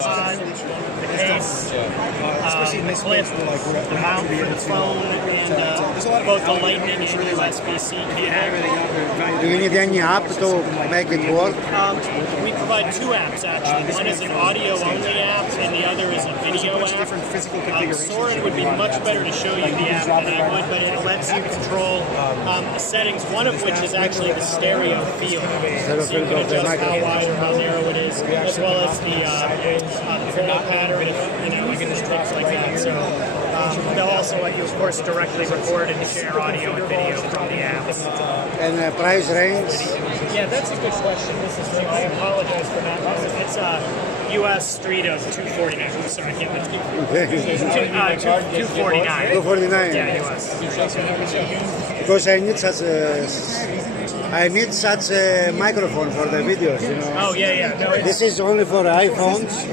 the case, the clip, the mount for the phone, and both the Lightning and USB-C cable. Do you need any app to make it work? We provide two apps actually. One is an audio-only app, and the other is a video app. Soren would be much better to show you the app than I would, but it lets you control the settings, one of which is actually the stereo field. So you can adjust how wide or how narrow it is, as well as the photo pattern, and things like that. So they'll also let you, of course, directly record and share audio and video from the apps. And price range? Yeah, that's a good question. I apologize for not knowing. It's a U.S. street of $249. Sorry, I can't let you. $249. $249. Yeah, U.S. Because I need such a microphone for the videos, you know. Oh, yeah. No, this is only for iPhones?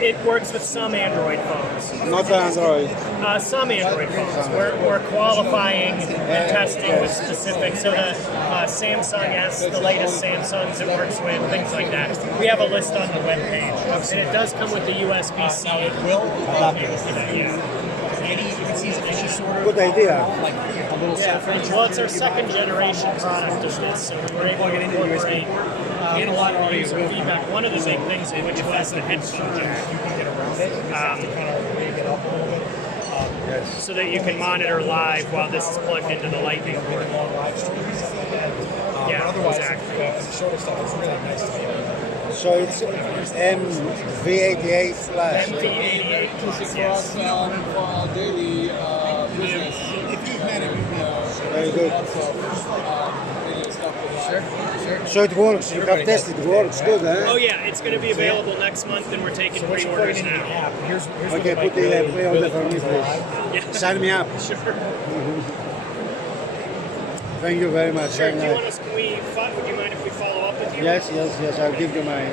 It works with some Android phones. Not Android? Some Android phones. We're qualifying and testing with specific. So the Samsung S, the latest Samsungs it works with, things like that. We have a list on the webpage. And it does come with the USB-C. It will. Good idea. Well, it's our second generation product of this, so we were able to incorporate a lot of user feedback. One of the big things in which was the headphone jack, so that you can monitor live while this is plugged into the Lightning port. Yeah, exactly. So it's MV88 flash. MV88 plus, yes. Daily business. If you've met him, very good. So it works, you have tested, it works good, huh? Oh yeah, it's going to be available next month and we're taking pre-orders now. Okay, put the pre-order for me, please. Yeah. Sign me up. Sure. Thank you very much. Sure, do you want us, would you mind if we follow up with you? Yes, I'll give you my...